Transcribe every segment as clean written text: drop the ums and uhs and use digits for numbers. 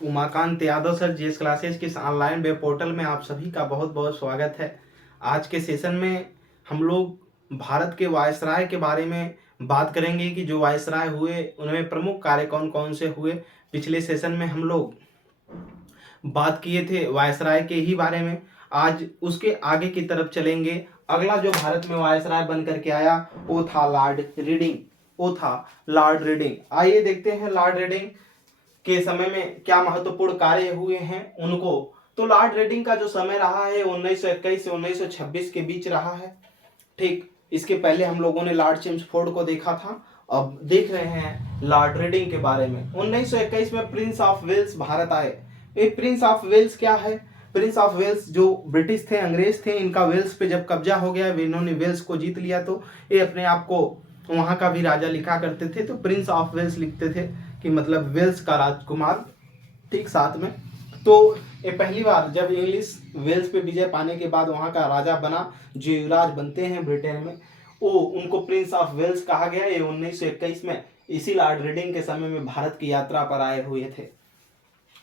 Umakant Yadav sir GS classes के online web portal में आप सभी का बहुत बहुत स्वागत है। आज के सेशन में हम लोग भारत के वायसराय के बारे में बात करेंगे कि जो वायसराय हुए उनमें प्रमुख कार्य कौन कौन से हुए। पिछले सेशन में हम लोग बात किए थे वायसराय के ही बारे में। आज उसके आगे की तरफ चलेंगे। अगला जो भारत में वायसराय बन करके आया वो था लॉर्ड रीडिंग। आइए देखते हैं लॉर्ड रीडिंग के समय में क्या महत्वपूर्ण कार्य हुए हैं उनको। तो लॉर्ड रीडिंग का जो समय रहा है 1921 से 1926 के बीच रहा है। ठीक, इसके पहले हम लोगों ने लॉर्ड चेम्सफोर्ड को देखा था। अब देख रहे हैं लॉर्ड रीडिंग के बारे में। 1921 में प्रिंस ऑफ वेल्स भारत आए। ये प्रिंस ऑफ वेल्स क्या है? प्रिंस ऑफ वेल्स जो ब्रिटिश थे, अंग्रेज थे, इनका वेल्स पे जब कब्जा हो गया, इन्होंने वेल्स को जीत लिया, तो ये अपने आप को वहां का भी राजा लिखा करते थे, तो प्रिंस ऑफ वेल्स लिखते थे कि मतलब वेल्स का राजकुमार। ठीक, साथ में तो ये पहली बार जब इंग्लिश वेल्स पे विजय पाने के बाद वहां का राजा बना, जो युवराज बनते हैं ब्रिटेन में, वो उनको प्रिंस ऑफ वेल्स कहा गया। ये 1921 में इसी लॉर्ड रीडिंग के समय में भारत की यात्रा पर आए हुए थे।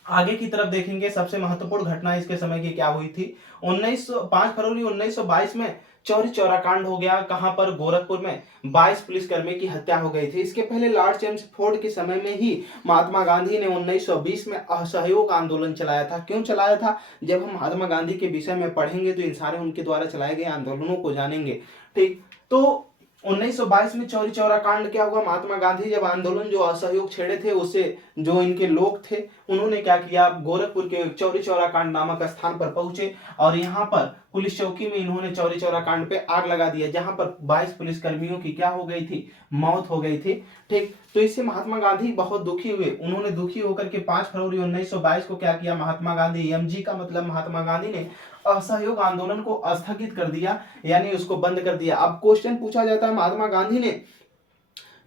आगे की तरफ देखेंगे सबसे महत्वपूर्ण घटना इसके समय की क्या हुई थी। 5 फरवरी 1922 में चौरी चौरा कांड हो गया। कहां पर? गोरखपुर में 22 पुलिसकर्मी की हत्या हो गई थी। इसके पहले लॉर्ड चेम्सफोर्ड के समय में ही महात्मा गांधी ने 1920 में असहयोग आंदोलन चलाया था। क्यों चलाया था? जब हम महात्मा गांधी के विषय में पढ़ेंगे तो इन सारे उनके द्वारा चलाए गए आंदोलनों को जानेंगे। ठीक, तो 1922 में चौरी चौरा कांड क्या हुआ? महात्मा गांधी जब आंदोलन जो असहयोग छेड़े थे, उससे जो इनके लोग थे उन्होंने क्या किया, गोरखपुर के चौरी चौरा कांड नामक स्थान पर पहुंचे और यहाँ पर पुलिस चौकी में इन्होंने चौरी चौरा कांड पे आग लगा दिया, जहां पर 22 पुलिस कर्मियों की क्या हो गई थी? मौत हो गई थी। ठीक, तो इससे महात्मा गांधी बहुत दुखी हुए। उन्होंने दुखी होकर के 5 फरवरी 1922 को क्या किया? महात्मा गांधी, एमजी का मतलब महात्मा गांधी ने असहयोग आंदोलन को स्थगित कर दिया, यानी उसको बंद कर दिया। अब क्वेश्चन पूछा जाता है, महात्मा गांधी ने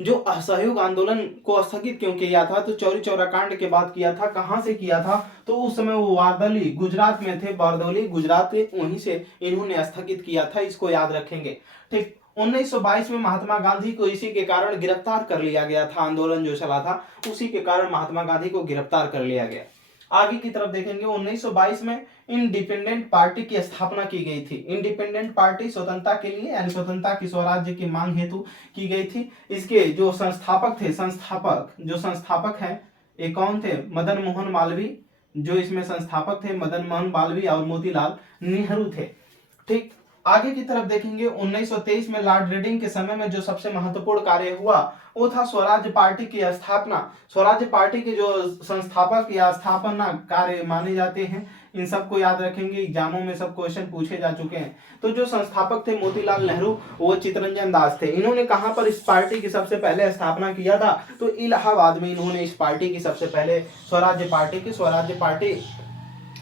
जो असहयोग आंदोलन को स्थगित क्यों किया था? तो चौरी चौरा कांड के बाद किया था। कहां से किया था? तो उस समय वो वारदोली गुजरात में थे, बारदौली गुजरात के, वहीं से इन्होंने स्थगित किया था। इसको याद रखेंगे। ठीक, 1922 में महात्मा गांधी को इसी के कारण गिरफ्तार कर लिया गया था। आंदोलन जो चला था उसी के कारण महात्मा गांधी को गिरफ्तार कर लिया गया। आगे की तरफ देखेंगे। 1922 में इंडिपेंडेंट पार्टी की स्थापना की गई थी। इंडिपेंडेंट पार्टी स्वतंत्रता के लिए, यानी स्वतंत्रता की स्वराज्य की मांग हेतु की गई थी। इसके जो संस्थापक थे, संस्थापक हैं, ये कौन थे? मदन मोहन मालवीय। जो इसमें संस्थापक थे मदन मोहन मालवीय और मोतीलाल नेहरू थे। ठीक, आगे की तरफ देखेंगे। 1923 में लॉर्ड रीडिंग के समय में जो सबसे महत्वपूर्ण कार्य हुआ वो था स्वराज्य पार्टी की स्थापना। स्वराज्य पार्टी के जो संस्थापक या स्थापना कार्य माने जाते हैं, इन सबको याद रखेंगे, एग्जामों में सब क्वेश्चन पूछे जा चुके हैं। तो जो संस्थापक थे मोतीलाल नेहरू, वो चित्तरंजन दास थे। इन्होंने कहां पर इस पार्टी की सबसे पहले स्थापना किया था? तो इलाहाबाद में इन्होंने इस पार्टी की सबसे पहले स्वराज्य पार्टी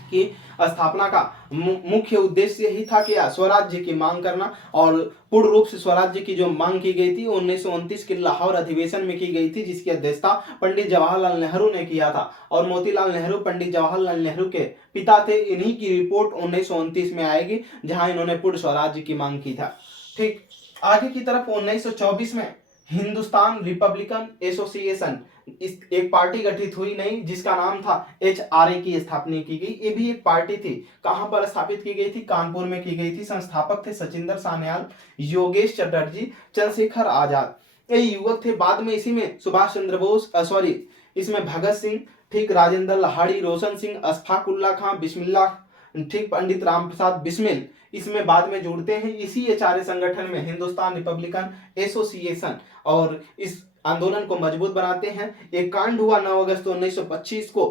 की स्थापना का मुख्य उद्देश्य यही था कि स्वराज्य की मांग करना, और पूर्ण रूप से स्वराज्य की जो मांग की गई थी 1929 के लाहौर अधिवेशन में की गई थी, जिसकी अध्यक्षता पंडित जवाहरलाल नेहरू ने किया था। और मोतीलाल नेहरू पंडित जवाहरलाल नेहरू के पिता थे। इन्हीं की रिपोर्ट 1929 में आएगी, जहां इन्होंने पूर्ण स्वराज्य की मांग की था। ठीक, आगे की तरफ 1924 में हिंदुस्तान रिपब्लिकन एसोसिएशन, इस एक पार्टी गठित हुई नई, जिसका नाम था HRA की स्थापना की गई। ये भी एक पार्टी थी। कहां पर स्थापित की गई थी? कानपुर में की गई थी। संस्थापक थे सचिंदर सान्याल, योगेश चटर्जी, चंद्रशेखर आजाद, ये युवक थे। बाद में इसी में सुभाष चंद्र बोस, इसमें भगत सिंह, ठीक, राजेंद्र लाहिड़ी, रोशन सिंह, अशफाक उल्लाह खां, बिस्मिल्लाह, ठीक, पंडित राम प्रसाद बिस्मिल इसमें बाद में जुड़ते हैं। इसी HRA संगठन में हिंदुस्तान रिपब्लिकन एसोसिएशन, और इस आंदोलन को मजबूत बनाते हैं। एक कांड हुआ 9 अगस्त 1925 को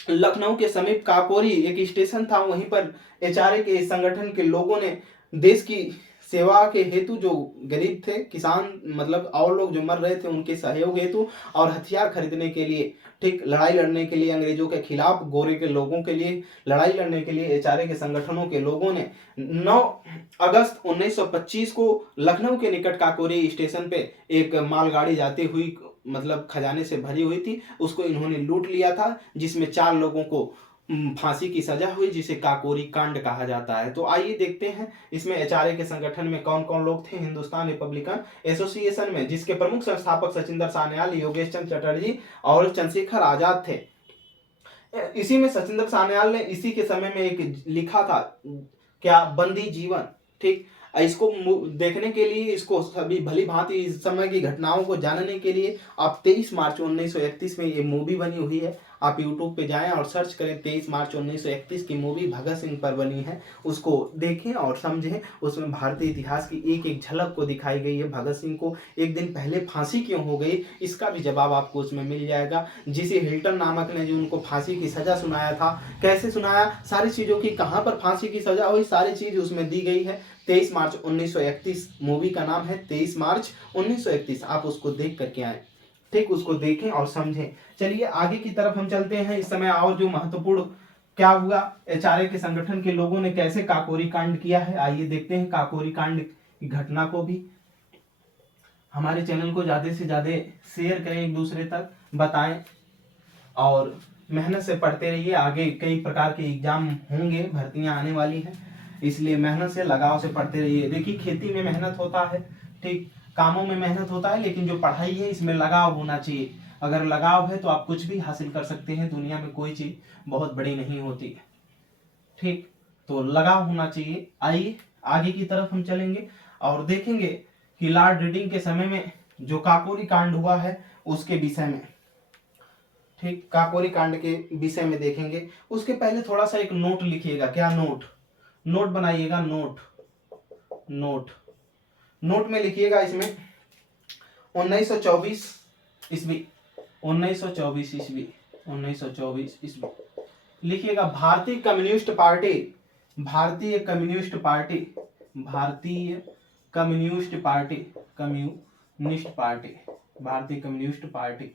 लखनऊ के समीप काकोरी एक स्टेशन था, वहीं पर HRA के इस संगठन के लोगों ने देश की सेवा के हेतु, जो गरीब थे, किसान मतलब और लोग जो मर रहे थे, उनके सहयोग हेतु और हथियार खरीदने के लिए, ठीक, लड़ाई लड़ने के लिए अंग्रेजों के खिलाफ, गोरे के लोगों के लिए लड़ाई लड़ने के लिए HRA के संगठनों के लोगों ने 9 अगस्त 1925 को लखनऊ के निकट काकोरी स्टेशन पे एक मालगाड़ी जाती हुई, मतलब खजाने से भरी हुई थी, उसको इन्होंने लूट लिया था, जिसमें 4 लोगों को फांसी की सजा हुई, जिसे काकोरी कांड कहा जाता है। तो आइए देखते हैं इसमें HRA के संगठन में कौन कौन लोग थे। हिंदुस्तान रिपब्लिकन एसोसिएशन में, जिसके प्रमुख संस्थापक सचिंदर सान्याल, योगेश चंद्र चटर्जी और चंद्रशेखर आजाद थे। इसी में सचिंद्र सान्याल ने इसी के समय में एक लिखा था, क्या, बंदी जीवन। ठीक, इसको देखने के लिए, इसको सभी भली भांति इस समय की घटनाओं को जानने के लिए आप 23 मार्च 1931 में ये मूवी बनी हुई है, आप यूट्यूब पे जाएं और सर्च करें 23 मार्च 1931 की मूवी भगत सिंह पर बनी है, उसको देखें और समझें। उसमें भारतीय इतिहास की एक एक झलक को दिखाई गई है। भगत सिंह को एक दिन पहले फांसी क्यों हो गई, इसका भी जवाब आपको उसमें मिल जाएगा। जिसे हिल्टन नामक ने जो उनको फांसी की सजा सुनाया था, कैसे सुनाया, सारी चीजों की, कहां पर फांसी की सजा हुई, सारी चीज उसमें दी गई है। 23 मार्च 1931 मूवी का नाम है, 23 मार्च 1931। आप उसको देख करके आए, ठीक, उसको देखें और समझें। चलिए आगे की तरफ हम चलते हैं। इस समय और जो महत्वपूर्ण क्या हुआ, एचआरए के संगठन के लोगों ने कैसे काकोरी कांड किया है, आइए देखते हैं काकोरी कांड की घटना को भी। हमारे चैनल को ज्यादा से ज्यादा शेयर करें, एक दूसरे तक बताएं और मेहनत से पढ़ते रहिए। आगे कई प्रकार के एग्जाम होंगे, भर्तियां आने वाली हैं, इसलिए मेहनत से, लगाव से पढ़ते रहिए। देखिए खेती में मेहनत होता है, ठीक, कामों में मेहनत होता है, लेकिन जो पढ़ाई है इसमें लगाव होना चाहिए। अगर लगाव है तो आप कुछ भी हासिल कर सकते हैं। दुनिया में कोई चीज बहुत बड़ी नहीं होती है, ठीक, तो लगाव होना चाहिए। आइए आगे की तरफ हम चलेंगे और देखेंगे कि लॉर्ड रीडिंग के समय में जो काकोरी कांड हुआ है उसके विषय में, ठीक, काकोरी कांड के विषय में देखेंगे। उसके पहले थोड़ा सा एक नोट लिखिएगा। क्या नोट, नोट बनाइएगा, नोट, नोट, नोट में लिखिएगा इसमें 1924 ईस्वी, 1924 ईस्वी, 1924 ईस्वी लिखिएगा। भारतीय कम्युनिस्ट पार्टी, भारतीय कम्युनिस्ट पार्टी, भारतीय कम्युनिस्ट पार्टी, कम्युनिस्ट पार्टी, भारतीय कम्युनिस्ट पार्टी,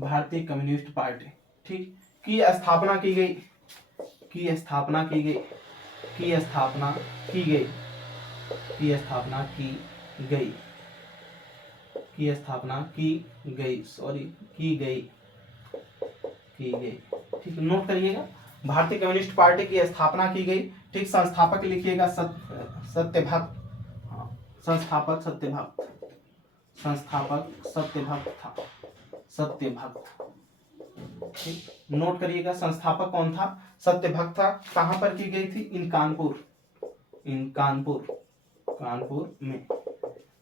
भारतीय कम्युनिस्ट पार्टी, ठीक, की स्थापना की गई, की स्थापना की गई, की स्थापना की गई, की स्थापना की गई, की स्थापना की गई, सॉरी, की गई, की गई, ठीक, नोट करिएगा। भारतीय कम्युनिस्ट पार्टी की स्थापना की गई, ठीक। संस्थापक लिखिएगा सत्यभक्त, हाँ, संस्थापक सत्यभक्त, संस्थापक सत्यभक्त था, सत्यभक्त, ठीक, नोट करिएगा। संस्थापक कौन था, सत्यभक्त था। कहां पर की गई थी, इन कानपुर, इन कानपुर, कानपुर में,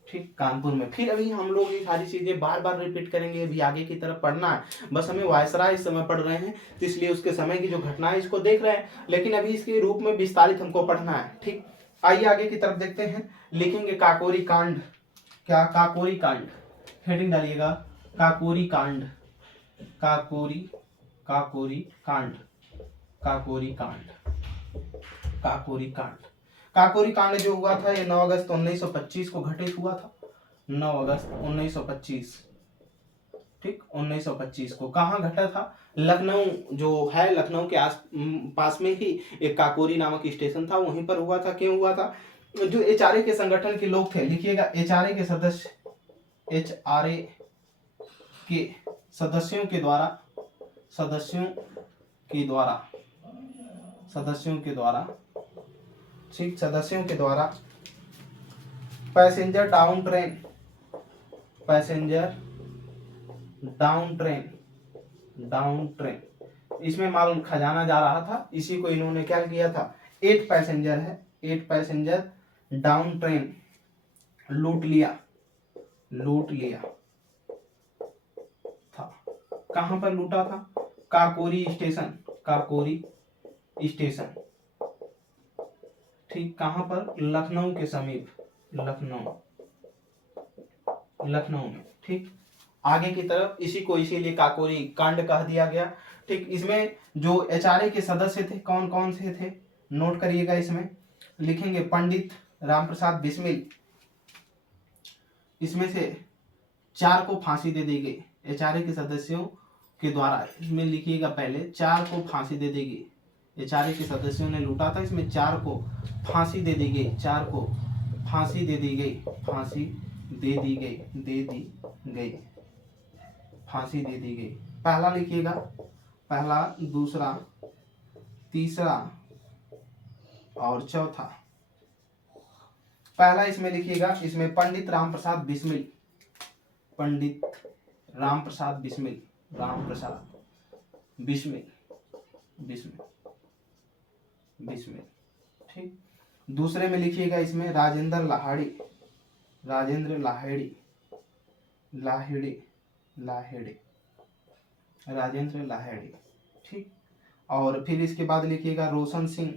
ठीक, कानपुर में। फिर अभी हम लोग ये सारी चीजें बार बार रिपीट करेंगे, अभी आगे की तरफ पढ़ना है। बस हमें वायसराय इस समय पढ़ रहे हैं तो इसलिए उसके समय की जो घटनाएं इसको देख रहे हैं, लेकिन अभी इसके रूप में विस्तारित हमको पढ़ना है, ठीक। आइए आगे की तरफ देखते हैं। लिखेंगे काकोरी कांड, क्या, काकोरी कांड, हेडिंग डालिएगा, काकोरी कांड, काकोरी, काकोरी कांड, काकोरी कांड, काकोरी कांड। काकोरी कांड जो हुआ था ये 9 अगस्त 1925 को घटित हुआ था, 9 अगस्त 1925, ठीक, 1925 को। कहाँ घटा था, लखनऊ जो है, लखनऊ के आस पास में ही एक काकोरी नामक स्टेशन था, वहीं पर हुआ था। क्यों हुआ था, जो एचआरए के संगठन के लोग थे, लिखिएगा, एचआरए के सदस्य, एचआरए के सदस्यों के द्वारा, सदस्यों के द्वारा, सदस्यों के द्वारा, ठीक, सदस्यों के द्वारा passenger down train, passenger down train, down train, इसमें माल खजाना जा रहा था, इसी को इन्होंने क्या किया था, 8 पैसेंजर है, 8 पैसेंजर डाउन ट्रेन लूट लिया, लूट लिया था। कहां पर लूटा था, काकोरी स्टेशन, काकोरी स्टेशन, ठीक, कहां पर, लखनऊ के समीप, लखनऊ, लखनऊ में, ठीक। आगे की तरफ इसी को इसीलिए काकोरी कांड कह दिया गया, ठीक। इसमें जो एचआरए के सदस्य थे कौन कौन से थे, नोट करिएगा। इसमें लिखेंगे पंडित रामप्रसाद बिस्मिल, इसमें से 4 को फांसी दे दी गई एचआरए के सदस्यों के द्वारा। इसमें लिखिएगा पहले, 4 को फांसी दे दी गई, एचआरए के सदस्यों ने लूटा था, इसमें 4 को फांसी दे दी गई, 4 को फांसी दे दी गई, फांसी दे दी गई, दे दी गई, फांसी दे दी गई। पहला लिखिएगा, पहला, दूसरा, तीसरा और चौथा। पहला इसमें लिखिएगा, इसमें पंडित रामप्रसाद बिस्मिल, पंडित रामप्रसाद बिस्मिल, रामप्रसाद बिस्मिल, बिस्मिल, बिस्मिल। ठीक। दूसरे में लिखिएगा इसमें राजेंद्र लाहिड़ी, राजेंद्र लाहिड़ी, लाहिड़ी, लाहिड़ी, राजेंद्र लाहिड़ी। ठीक। और फिर इसके बाद लिखिएगा रोशन सिंह,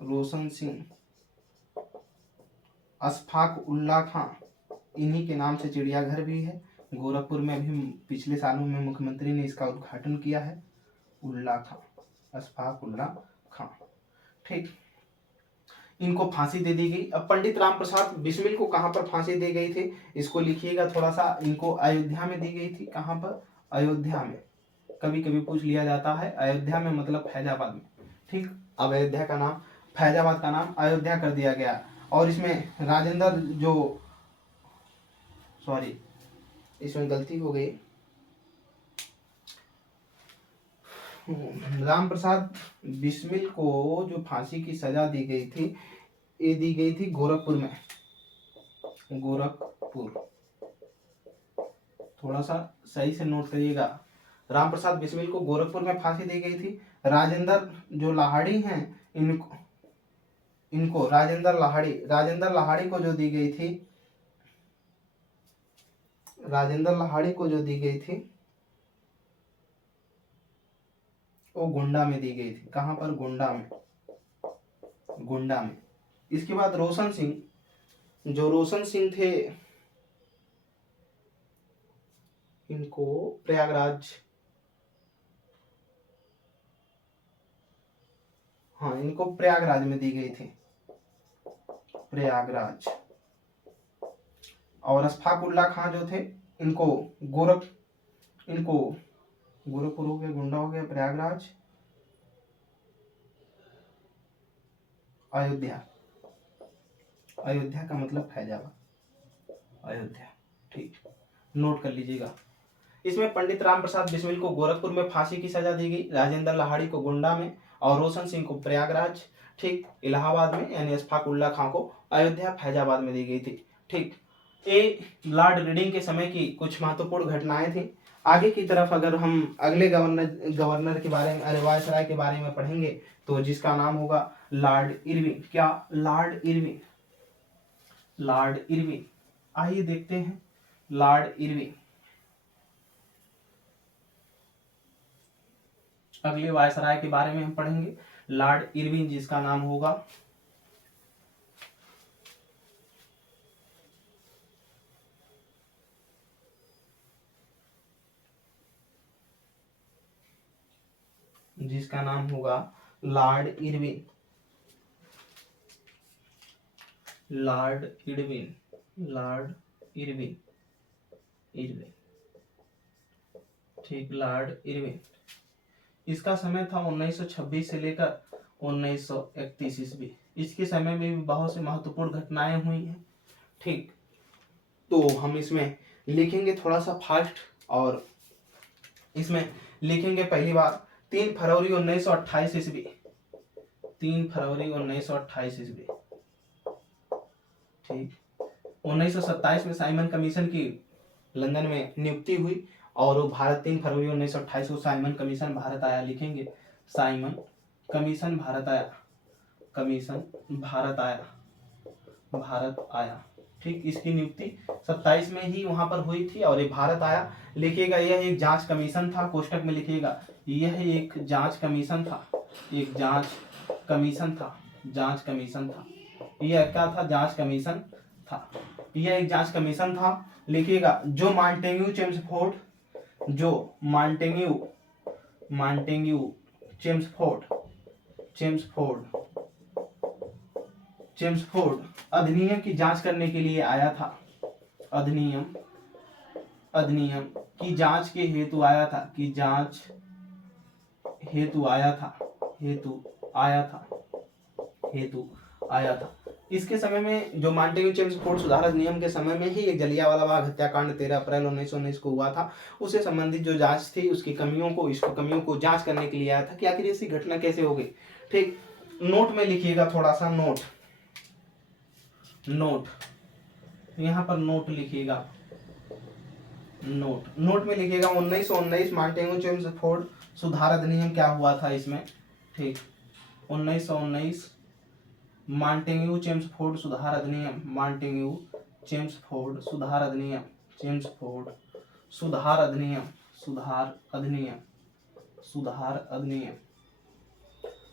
रोशन सिंह, अशफाक उल्ला खां, इन्हीं के नाम से चिड़ियाघर भी है। गोरखपुर में भी पिछले सालों में मुख्यमंत्री ने इसका उद्घाटन किया है। उल्ला खां, अशफाक उल्ला खां। ठीक। इनको फांसी दे दी गई। अब पंडित राम प्रसाद बिस्मिल को कहां पर फांसी दी गई थी, इसको लिखिएगा थोड़ा सा। इनको अयोध्या में दी गई थी। कहां पर? अयोध्या में। कभी कभी पूछ लिया जाता है, अयोध्या में मतलब फैजाबाद में। ठीक। अब अयोध्या का नाम, फैजाबाद का नाम अयोध्या कर दिया गया। और इसमें राजेंद्र जो, सॉरी इसमें गलती हो गई, राम प्रसाद बिस्मिल को जो फांसी की सजा दी गई थी, ये दी गई थी गोरखपुर में, गोरखपुर। थोड़ा सा सही से नोट करिएगा। राम प्रसाद बिस्मिल को गोरखपुर में फांसी दी गई थी। राजेंद्र जो लाहिड़ी हैं, इनको राजेंद्र लाहिड़ी, राजेंद्र लाहिड़ी को जो दी गई थी, राजेंद्र लाहिड़ी को जो दी गई थी वो गोंडा में दी गई थी। कहां पर? गोंडा में, गोंडा में। इसके बाद रोशन सिंह, जो रोशन सिंह थे, इनको प्रयागराज, हाँ इनको प्रयागराज में दी गई थी, प्रयागराज। और अशफाक उल्ला खां जो थे, इनको गोरखपुर हो गया, गोंडा हो गया, प्रयागराज, अयोध्या। अयोध्या का मतलब फैजाबाद, अयोध्या। ठीक, नोट कर लीजिएगा। इसमें पंडित राम प्रसाद बिस्मिल को गोरखपुर में फांसी की सजा दी गई, राजेंद्र लाहिड़ी को गोंडा में, और रोशन सिंह को प्रयागराज, ठीक, इलाहाबाद में, यानी अशफाक उल्ला खां को अयोध्या फैजाबाद में दी गई थी। ठीक। ये लॉर्ड रीडिंग के समय की कुछ महत्वपूर्ण घटनाएं थी। आगे की तरफ अगर हम अगले गवर्नर के बारे में, अरे वायसराय के बारे में पढ़ेंगे, तो जिसका नाम होगा लॉर्ड इरविन। क्या? Lord Irwin, Lord Irwin. आइए देखते हैं लॉर्ड इरविन। अगले वायसराय के बारे में हम पढ़ेंगे, लॉर्ड इरविन जिसका नाम होगा। जिसका नाम होगा Lord Irwin, Lord Irwin, Lord Irwin, Irwin. ठीक, लॉर्ड इरविन। इसका समय था 1926 से लेकर 1931 ईस्वी। इसके समय में भी बहुत से महत्वपूर्ण घटनाएं हुई हैं। ठीक, तो हम इसमें लिखेंगे थोड़ा सा फास्ट, और इसमें लिखेंगे पहली बार 3 फरवरी 1928 ईस्वी, 3 फरवरी 1928 ईस्वी। ठीक, 1927 में साइमन कमीशन की लंदन में नियुक्ति हुई, और वो भारत 3 फरवरी 1928 को साइमन कमीशन भारत आया। लिखेंगे साइमन कमीशन भारत आया, कमीशन भारत आया, भारत आया। ठीक, इसकी नियुक्ति 27 में ही वहां पर हुई थी, और ये भारत आया। लिखिएगा यह एक जांच कमीशन था, कोष्टक में लिखिएगा यह एक जांच कमीशन था, एक जांच कमीशन था, जांच कमीशन था। यह क्या था? जांच कमीशन था। यह एक जांच कमीशन था। लिखिएगा जो मॉन्टेग्यू चेम्सफोर्ड, जो मॉन्टेग्यू चेम्सफोर्ड, चेम्सफोर्ड अधिनियम की जांच करने के लिए आया था, अधिनियम की जांच के हेतु आया था, की जांच हेतु आया था, हेतु आया था। इसके समय में जो मॉन्टेग्यू चेम्सफोर्ड सुधार अधिनियम के समय में ही एक जलियांवाला बाग हत्याकांड 13 अप्रैल 1919 को हुआ था। उससे संबंधित जो जांच थी, उसकी कमियों को जांच करने के लिए आया था कि आखिर ऐसी घटना कैसे हो गई। ठीक, नोट में लिखिएगा थोड़ा सा, नोट यहाँ पर नोट लिखिएगा, नोट में लिखिएगा 1919 मॉन्टेग्यू चेम्सफोर्ड सुधार अधिनियम क्या हुआ था इसमें, ठीक 1919 मॉन्टेग्यू चेम्सफोर्ड सुधार अधिनियम, मॉन्टेग्यू चेम्सफोर्ड सुधार अधिनियम, चेम्सफोर्ड सुधार अधिनियम, सुधार अधिनियम, सुधार अधिनियम।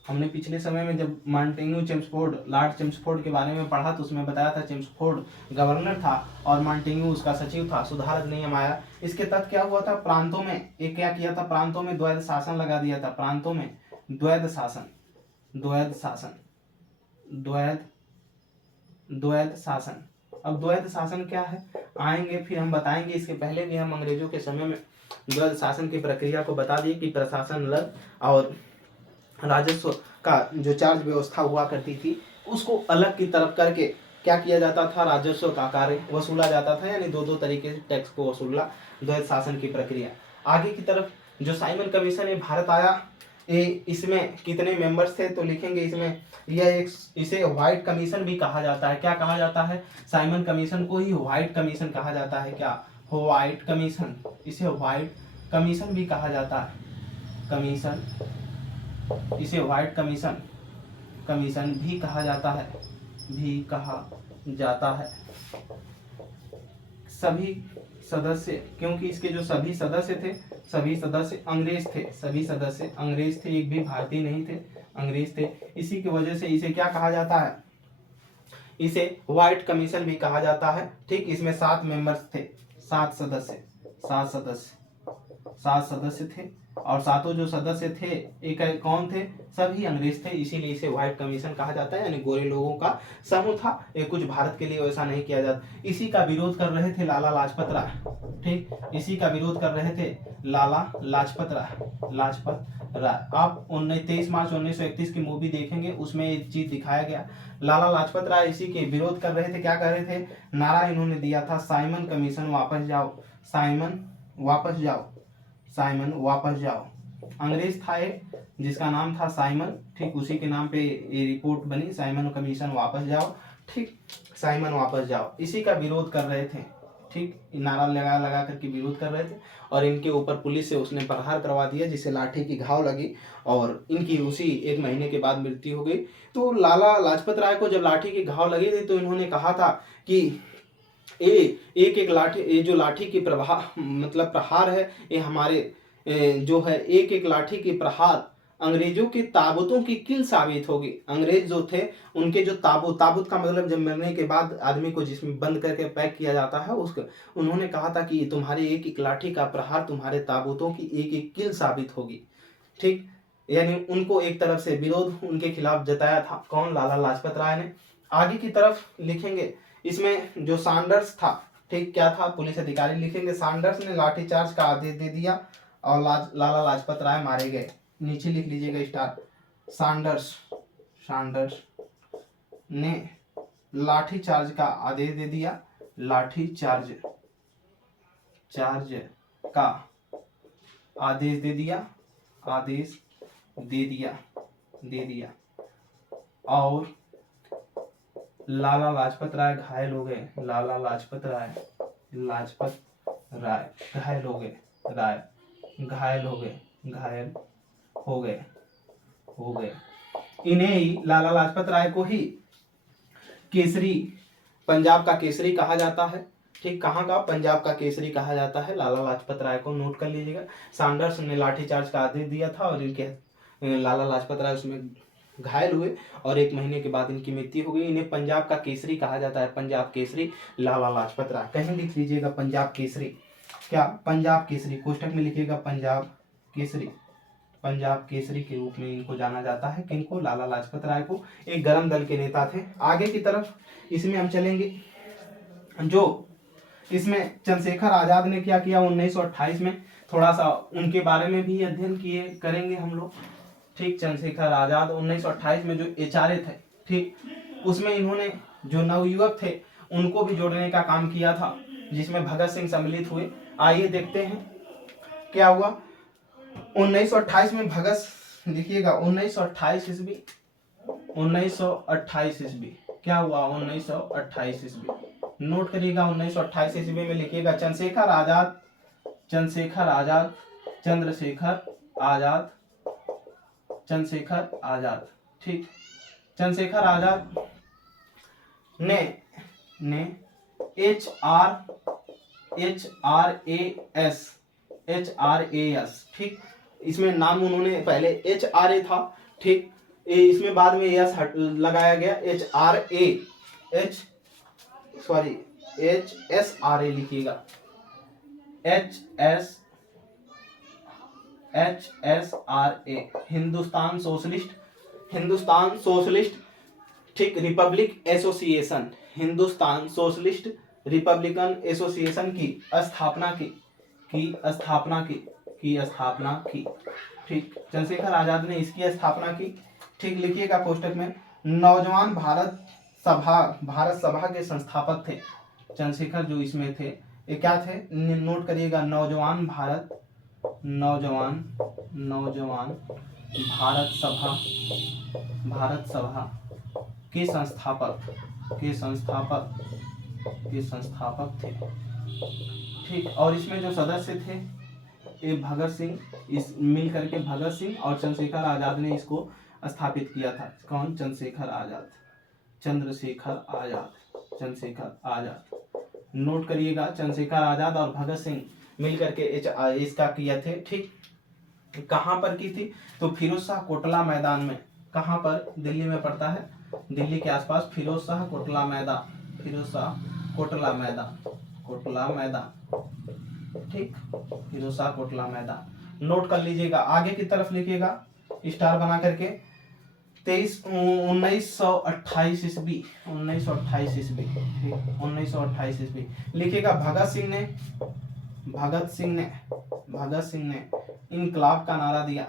हमने पिछले समय में जब मॉन्टेग्यू चेम्सफोर्ड, लॉर्ड चेम्सफोर्ड के बारे में पढ़ा तो उसमें बताया था चेम्सफोर्ड गवर्नर था और मॉन्टेग्यू उसका सचिव था। सुधार अधिनियम आया, इसके तहत क्या हुआ था, प्रांतों में एक क्या किया था, प्रांतों में द्वैध शासन लगा दिया था, प्रांतों में द्वैध शासन, द्वैध शासन, द्वैध शासन। अब द्वैध शासन क्या है आएंगे फिर हम बताएंगे, इसके पहले भी हम अंग्रेजों के समय में द्वैध शासन की प्रक्रिया को बता दिए कि प्रशासन अलग और राजस्व का जो चार्ज व्यवस्था हुआ करती थी उसको अलग की तरफ करके क्या किया जाता था, राजस्व का कार्य वसूला जाता था, यानी दो टैक्स से टैक्स को वसूलना, द्वैध शासन की प्रक्रिया। आगे की तरफ जो साइमन कमीशन है भारत आया, इसमें कितने मेंबर्स थे तो लिखेंगे इसमें यह एक, इसे व्हाइट कमीशन भी कहा जाता है। क्या कहा जाता है, साइमन कमीशन को ही व्हाइट कमीशन कहा जाता है। क्या, व्हाइट कमीशन, इसे व्हाइट कमीशन भी कहा जाता है, कमीशन, इसे व्हाइट कमीशन, कमीशन भी कहा जाता है, भी कहा जाता है। सभी सदस्य, क्योंकि इसके जो सभी सदस्य थे, सभी सदस्य अंग्रेज थे, सभी सदस्य अंग्रेज थे, एक भी भारतीय नहीं थे, अंग्रेज थे। इसी की वजह से इसे क्या कहा जाता है, इसे व्हाइट कमीशन भी कहा जाता है। ठीक, इसमें 7 मेंबर्स थे, 7 सदस्य, 7 सदस्य, 7 सदस्य थे और सातों जो सदस्य थे एक कौन थे, सभी अंग्रेज थे, इसीलिए इसे व्हाइट कमीशन कहा जाता है, यानी गोरे लोगों का समूह था। ये कुछ भारत के लिए वैसा नहीं किया जाता। इसी का विरोध कर रहे थे लाला लाजपत राय, ठीक, इसी का विरोध कर रहे थे लाला लाजपत राय, लाजपत राय। आप 23 मार्च 1931 की मूवी देखेंगे, उसमें एक चीज दिखाया गया, लाला लाजपत राय इसी के विरोध कर रहे थे। क्या कर रहे थे, नारा इन्होंने दिया था, साइमन कमीशन वापस जाओ, साइमन वापस जाओ, साइमन वापस जाओ। अंग्रेज था एक जिसका नाम था साइमन, ठीक, उसी के नाम पे ये रिपोर्ट बनी, साइमन कमीशन वापस जाओ, ठीक, साइमन वापस जाओ। इसी का विरोध कर रहे थे, ठीक, नारा लगा लगा करके विरोध कर रहे थे और इनके ऊपर पुलिस से उसने प्रहार करवा दिया, जिससे लाठी की घाव लगी और इनकी उसी 1 महीने के बाद मृत्यु हो गई। तो लाला लाजपत राय को जब लाठी की घाव लगी थी तो इन्होंने कहा था कि एक एक लाठी, ये जो लाठी की मतलब प्रहार है, ये हमारे जो है एक एक लाठी की प्रहार अंग्रेजों के ताबूतों की किल साबित होगी। अंग्रेज जो थे उनके जो ताबूत, ताबूत का मतलब जब मरने के बाद आदमी को जिसमें बंद करके पैक किया जाता है उसको, उन्होंने कहा था कि तुम्हारे एक एक लाठी का प्रहार तुम्हारे ताबूतों की एक एक किल साबित होगी। ठीक, यानी उनको एक तरफ से विरोध उनके खिलाफ जताया था, कौन, लाला लाजपत राय ने। आगे की तरफ लिखेंगे इसमें जो सैंडर्स था, ठीक, क्या था, पुलिस अधिकारी, लिखेंगे सैंडर्स ने लाठीचार्ज का आदेश दे दिया और लाला लाजपत राय मारे गए। नीचे लिख लीजिएगा स्टार, सैंडर्स, सैंडर्स ने लाठीचार्ज का आदेश दे दिया, लाठीचार्ज चार्ज का आदेश दे दिया, आदेश दे दिया, दे दिया और लाला लाजपत राय घायल हो गए, लाला लाजपत राय, लाजपत राय घायल हो गए, राय घायल हो गए, घायल हो गए, हो गए। इन्हें ही, लाला लाजपत राय को ही केसरी, पंजाब का केसरी कहा जाता है। ठीक, कहाँ का, पंजाब का केसरी कहा जाता है लाला लाजपत राय को, नोट कर लीजिएगा। सैंडर्स ने लाठीचार्ज का आदेश दिया था और इनके लाला लाजपत राय उसमें घायल हुए और 1 महीने के बाद इनकी मृत्यु हो गई। इन्हें पंजाब का केसरी कहा जाता है, पंजाब केसरी लाला लाजपत राय। कहीं लिख लीजिएगा पंजाब केसरी, क्या, पंजाब केसरी, कोष्टक में लिखिएगा पंजाब केसरी, पंजाब केसरी के रूप में इनको जाना जाता है। किनको, लाला लाजपत राय को। एक गरम दल के नेता थे। आगे की तरफ इसमें हम चलेंगे, जो इसमें चंद्रशेखर आजाद ने क्या किया 1928 में, थोड़ा सा उनके बारे में भी अध्ययन किए करेंगे हम लोग। ठीक, चंद्रशेखर आजाद 1928 में जो एचआरए थे, ठीक, उसमें इन्होंने जो नवयुवक थे उनको भी जोड़ने का काम किया था, जिसमें भगत सिंह सम्मिलित हुए। आइए देखते हैं क्या हुआ 1928 में। भगत, लिखिएगा 1928 ईस्वी, 1928 ईस्वी क्या हुआ, 1928 ईस्वी, नोट करिएगा 1928 ईस्वी में लिखिएगा चंद्रशेखर आजाद, चंद्रशेखर आजाद, चंद्रशेखर आजाद, चंद्रशेखर आजाद। ठीक, चंद्रशेखर आजाद ने HRAS, ठीक, इसमें नाम उन्होंने पहले HRA था, ठीक, इसमें बाद में यस लगाया गया, HSRA लिखिएगा, HSRA, हिंदुस्तान सोशलिस्ट, ठीक, Republic association, Hindustan socialist Republican association की स्थापना की, ठीक, चंद्रशेखर आजाद ने इसकी स्थापना की। ठीक, लिखिएगा कोष्टक में, नौजवान भारत सभा के संस्थापक थे चंद्रशेखर, जो इसमें थे ये क्या थे, नोट करिएगा, नौजवान भारत सभा के संस्थापक थे। ठीक, और इसमें जो सदस्य थे ये भगत सिंह, इस मिल करके भगत सिंह और चंद्रशेखर आजाद ने इसको स्थापित किया था। कौन? चंद्रशेखर आजाद, नोट करिएगा, चंद्रशेखर आजाद और भगत सिंह मिल करके इसका किया थे। ठीक, कहाँ पर की थी? तो फिरोज शाह कोटला मैदान में। कहाँ पर? दिल्ली में पड़ता है, दिल्ली के आसपास फिरोज शाह कोटला मैदान, ठीक, फिरोज शाह कोटला मैदान, नोट कर लीजिएगा। आगे की तरफ लिखिएगा स्टार बना करके, 1928 ईस्वी, 1928 ईस्वी लिखिएगा। भगत सिंह ने इनकलाब का नारा दिया,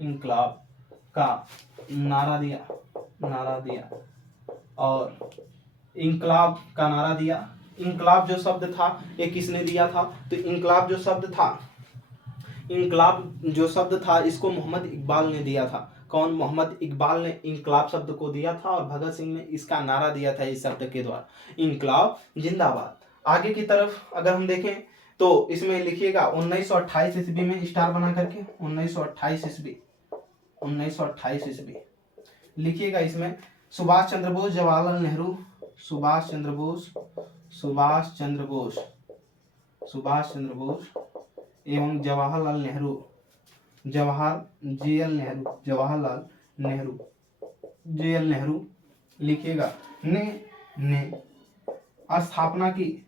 इनकलाब का नारा दिया और इनकलाब का नारा दिया। इनकलाब जो शब्द था ये किसने दिया था? तो इनकलाब जो शब्द था इसको मोहम्मद इकबाल ने दिया था। कौन? मोहम्मद इकबाल ने इनकलाब शब्द को दिया था और भगत सिंह ने इसका नारा दिया था इस शब्द के द्वारा, इनकलाब जिंदाबाद। आगे की तरफ अगर हम देखें तो इसमें लिखिएगा 1928 ईस्वी में स्टार बना करके, 1928 ईस्वी लिखिएगा। इसमें सुभाष चंद्र बोस, जवाहरलाल नेहरू, सुभाष चंद्र बोस एवं जवाहरलाल नेहरू लिखिएगा ने स्थापना की।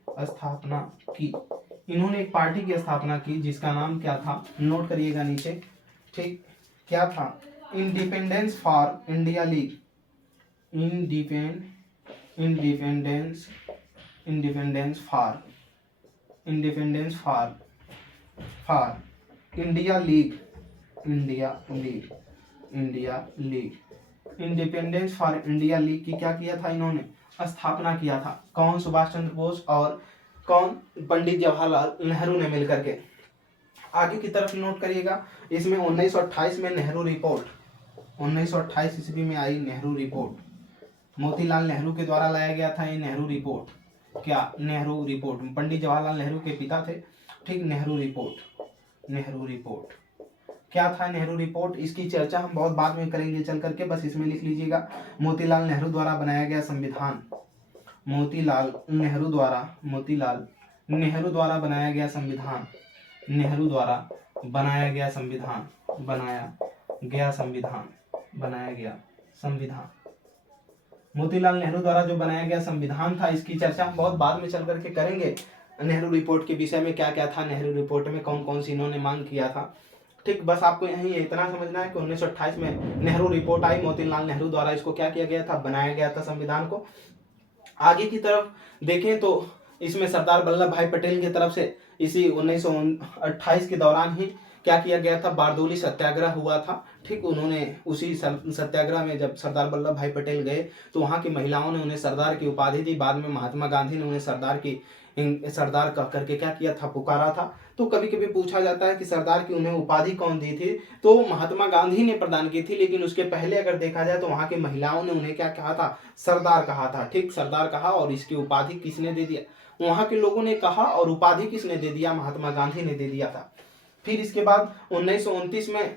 इन्होंने एक पार्टी की स्थापना की जिसका नाम क्या था? नोट करिएगा नीचे। ठीक, क्या था? Independence for India league, independence for India league, independence for India league की क्या किया था? इन्होंने स्थापना किया था। कौन? सुभाष चंद्र बोस और कौन? पंडित जवाहरलाल नेहरू ने मिलकर के। आगे की तरफ नोट करिएगा, इसमें 1928 में नेहरू रिपोर्ट, 1928 ईस्वी में आई नेहरू रिपोर्ट, मोतीलाल नेहरू के द्वारा लाया गया था ये नेहरू रिपोर्ट। क्या? नेहरू रिपोर्ट, पंडित जवाहरलाल नेहरू के पिता थे। ठीक, नेहरू रिपोर्ट क्या था? नेहरू रिपोर्ट, इसकी चर्चा हम बहुत बाद में करेंगे चल करके, बस इसमें लिख लीजिएगा मोतीलाल नेहरू द्वारा बनाया गया संविधान, मोतीलाल नेहरू द्वारा बनाया गया संविधान, मोतीलाल नेहरू द्वारा जो बनाया गया संविधान था, इसकी चर्चा हम बहुत बाद में चल करके करेंगे। नेहरू रिपोर्ट के विषय में क्या क्या था, नेहरू रिपोर्ट में कौन कौन सी इन्होंने मांग किया था। ठीक, बस आपको यही इतना समझना है कि 1928 में नेहरू रिपोर्ट आई, मोतीलाल नेहरू द्वारा इसको क्या किया गया था? बनाया गया था संविधान को। आगे की तरफ देखें तो इसमें सरदार वल्लभ भाई पटेल की तरफ से इसी 1928 के दौरान ही क्या किया गया था? बारदोली सत्याग्रह हुआ था। ठीक, उन्होंने उसी सत्याग्रह में जब सरदार वल्लभ भाई पटेल गए तो वहाँ की महिलाओं ने उन्हें सरदार की उपाधि दी। बाद में महात्मा गांधी ने उन्हें सरदार कह करके क्या किया था? पुकारा था। तो कभी कभी पूछा जाता है कि सरदार की उन्हें उपाधि कौन दी थी? तो महात्मा गांधी ने प्रदान की थी, लेकिन उसके पहले अगर देखा जाए तो वहाँ की महिलाओं ने उन्हें क्या कहा था? सरदार कहा था। ठीक, सरदार कहा और इसकी उपाधि किसने दे दिया? वहाँ के लोगों ने कहा और उपाधि किसने दे दिया? महात्मा गांधी ने दे दिया था। फिर इसके बाद 1929 में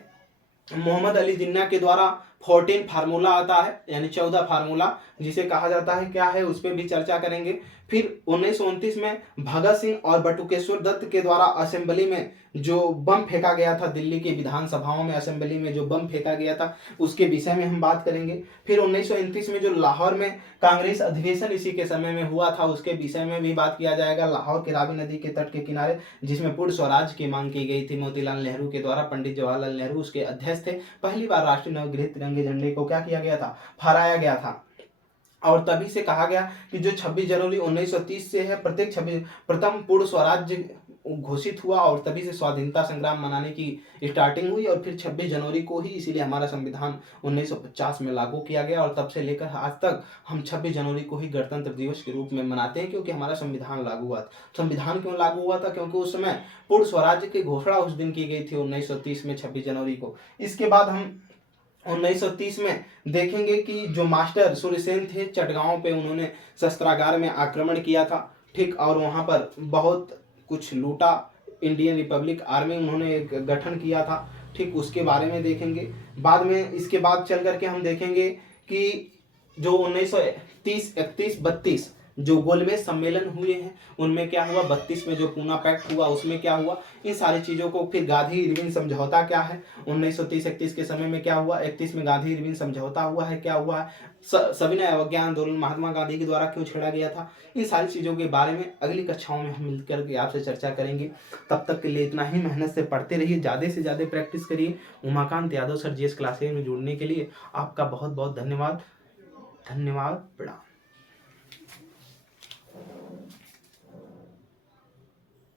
मोहम्मद अली जिन्ना के द्वारा 14 फार्मूला आता है, यानी 14 फार्मूला, जिसे कहा जाता है क्या है, उस पर भी चर्चा करेंगे। फिर 1929 में भगत सिंह और बटुकेश्वर दत्त के द्वारा असेंबली में जो बम फेंका गया था, दिल्ली की विधानसभाओं में असेंबली में जो बम फेंका गया था, उसके विषय में हम बात करेंगे। फिर 1929 में जो लाहौर में कांग्रेस अधिवेशन इसी के समय में हुआ था, उसके विषय में भी बात किया जाएगा। लाहौर के रावी नदी के तट के किनारे, जिसमें पूर्ण स्वराज की मांग की गई थी मोतीलाल नेहरू के द्वारा, पंडित जवाहरलाल नेहरू उसके अध्यक्ष थे। पहली बार राष्ट्रीय नवगृहित तिरंगे झंडे को क्या किया गया था, फहराया गया था। और तभी से कहा गया कि जो 26 जनवरी 1930 से है, प्रथम पूर्ण स्वराज्य घोषित हुआ, और तभी से स्वाधीनता संग्राम मनाने की स्टार्टिंग हुई, और फिर 26 जनवरी को ही इसीलिए हमारा संविधान 1950 में लागू किया गया, और तब से लेकर आज तक हम 26 जनवरी को ही गणतंत्र दिवस के रूप में मनाते हैं, क्योंकि हमारा संविधान लागू हुआ था। संविधान क्यों लागू हुआ था? क्योंकि उस समय पूर्ण स्वराज्य की घोषणा उस दिन की गई थी 1930 में 26 जनवरी को। इसके बाद हम 1930 में देखेंगे कि जो मास्टर सूर्यसेन थे, चटगांव पे उन्होंने शस्त्रागार में आक्रमण किया था, ठीक, और वहां पर बहुत कुछ लूटा। इंडियन रिपब्लिक आर्मी उन्होंने एक गठन किया था, ठीक, उसके बारे में देखेंगे। बाद में इसके बाद चल करके हम देखेंगे कि जो 1930, 31, 32 जो गोलमेज सम्मेलन हुए हैं, उनमें क्या हुआ, 32 में जो पूना पैक्ट हुआ उसमें क्या हुआ, इन सारी चीज़ों को। फिर गांधी इरविन समझौता क्या है, 1930-31 के समय में क्या हुआ, 31 में गांधी इरविन समझौता हुआ है, क्या हुआ है, सविनय अवज्ञा आंदोलन महात्मा गांधी के द्वारा क्यों छेड़ा गया था, इन सारी चीज़ों के बारे में अगली कक्षाओं में हम मिलकर के आपसे चर्चा करेंगे। तब तक के लिए इतना ही, मेहनत से पढ़ते रहिए, ज़्यादा से ज़्यादा प्रैक्टिस करिए। Umakant Yadav sir GS classes में जुड़ने के लिए आपका बहुत बहुत धन्यवाद। प्रणाम।